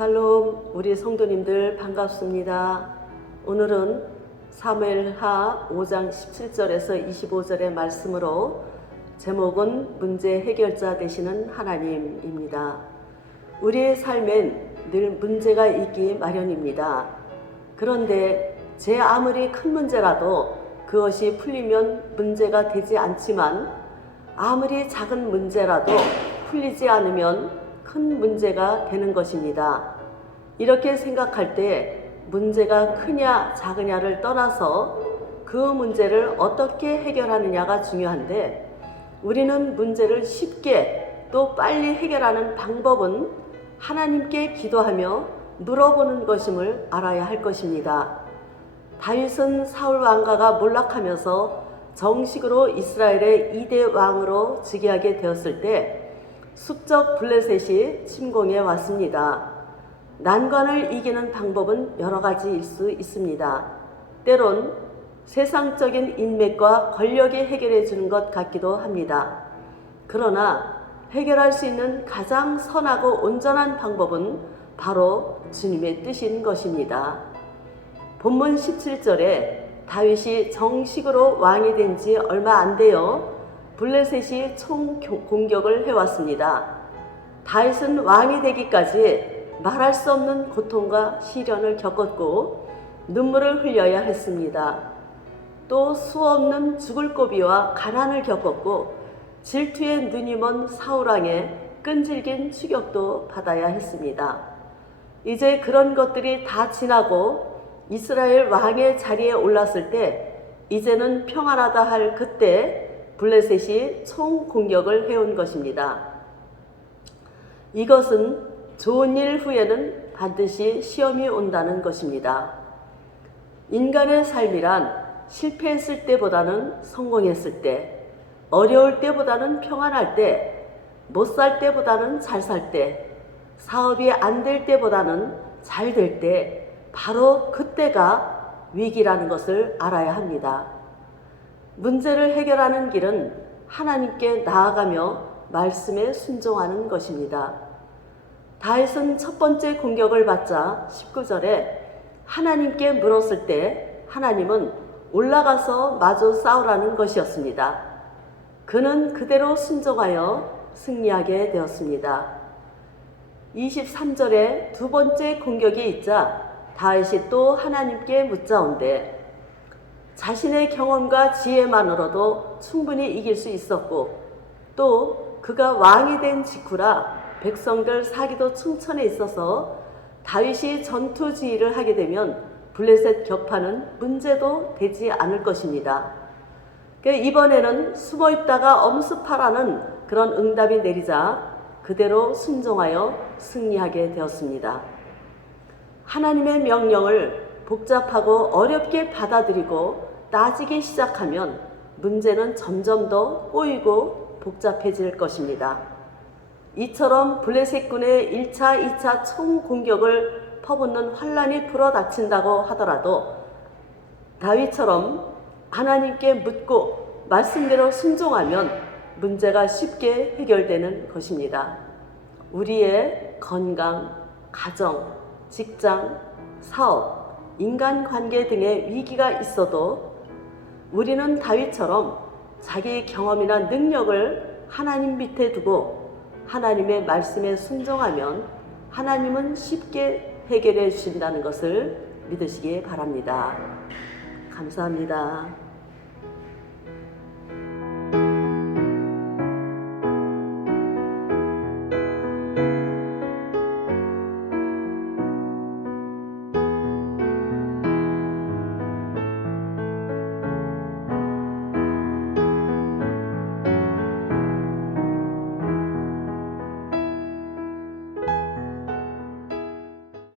샬롬 우리 성도님들 반갑습니다. 오늘은 사무엘하 5장 17절에서 25절의 말씀으로 제목은 문제 해결자 되시는 하나님입니다. 우리의 삶엔 늘 문제가 있기 마련입니다. 그런데 제 아무리 큰 문제라도 그것이 풀리면 문제가 되지 않지만 아무리 작은 문제라도 풀리지 않으면 큰 문제가 되는 것입니다. 이렇게 생각할 때 문제가 크냐 작으냐를 떠나서 그 문제를 어떻게 해결하느냐가 중요한데 우리는 문제를 쉽게 또 빨리 해결하는 방법은 하나님께 기도하며 물어보는 것임을 알아야 할 것입니다. 다윗은 사울 왕가가 몰락하면서 정식으로 이스라엘의 이대 왕으로 즉위하게 되었을 때 숙적 블레셋이 침공해 왔습니다. 난관을 이기는 방법은 여러 가지일 수 있습니다. 때론 세상적인 인맥과 권력이 해결해 주는 것 같기도 합니다. 그러나 해결할 수 있는 가장 선하고 온전한 방법은 바로 주님의 뜻인 것입니다. 본문 17절에 다윗이 정식으로 왕이 된 지 얼마 안 되어 블레셋이 총 공격을 해왔습니다. 다윗은 왕이 되기까지 말할 수 없는 고통과 시련을 겪었고 눈물을 흘려야 했습니다. 또 수없는 죽을 고비와 가난을 겪었고 질투에 눈이 먼 사울왕의 끈질긴 추격도 받아야 했습니다. 이제 그런 것들이 다 지나고 이스라엘 왕의 자리에 올랐을 때 이제는 평안하다 할 그때 블레셋이 총 공격을 해온 것입니다. 이것은 좋은 일 후에는 반드시 시험이 온다는 것입니다. 인간의 삶이란 실패했을 때보다는 성공했을 때, 어려울 때보다는 평안할 때, 못 살 때보다는 잘 살 때, 사업이 안 될 때보다는 잘 될 때, 바로 그때가 위기라는 것을 알아야 합니다. 문제를 해결하는 길은 하나님께 나아가며 말씀에 순종하는 것입니다. 다윗은 첫 번째 공격을 받자 19절에 하나님께 물었을 때 하나님은 올라가서 마주 싸우라는 것이었습니다. 그는 그대로 순종하여 승리하게 되었습니다. 23절에 두 번째 공격이 있자 다윗이 또 하나님께 묻자온대 자신의 경험과 지혜만으로도 충분히 이길 수 있었고 또 그가 왕이 된 직후라 백성들 사기도 충천에 있어서 다윗이 전투 지휘를 하게 되면 블레셋 격파는 문제도 되지 않을 것입니다. 이번에는 숨어 있다가 엄습하라는 그런 응답이 내리자 그대로 순종하여 승리하게 되었습니다. 하나님의 명령을 복잡하고 어렵게 받아들이고 따지기 시작하면 문제는 점점 더 꼬이고 복잡해질 것입니다. 이처럼 블레셋군의 1차, 2차 총 공격을 퍼붓는 환란이 불어닥친다고 하더라도 다윗처럼 하나님께 묻고 말씀대로 순종하면 문제가 쉽게 해결되는 것입니다. 우리의 건강, 가정, 직장, 사업, 인간관계 등의 위기가 있어도 우리는 다윗처럼 자기 경험이나 능력을 하나님 밑에 두고 하나님의 말씀에 순종하면 하나님은 쉽게 해결해 주신다는 것을 믿으시기 바랍니다. 감사합니다.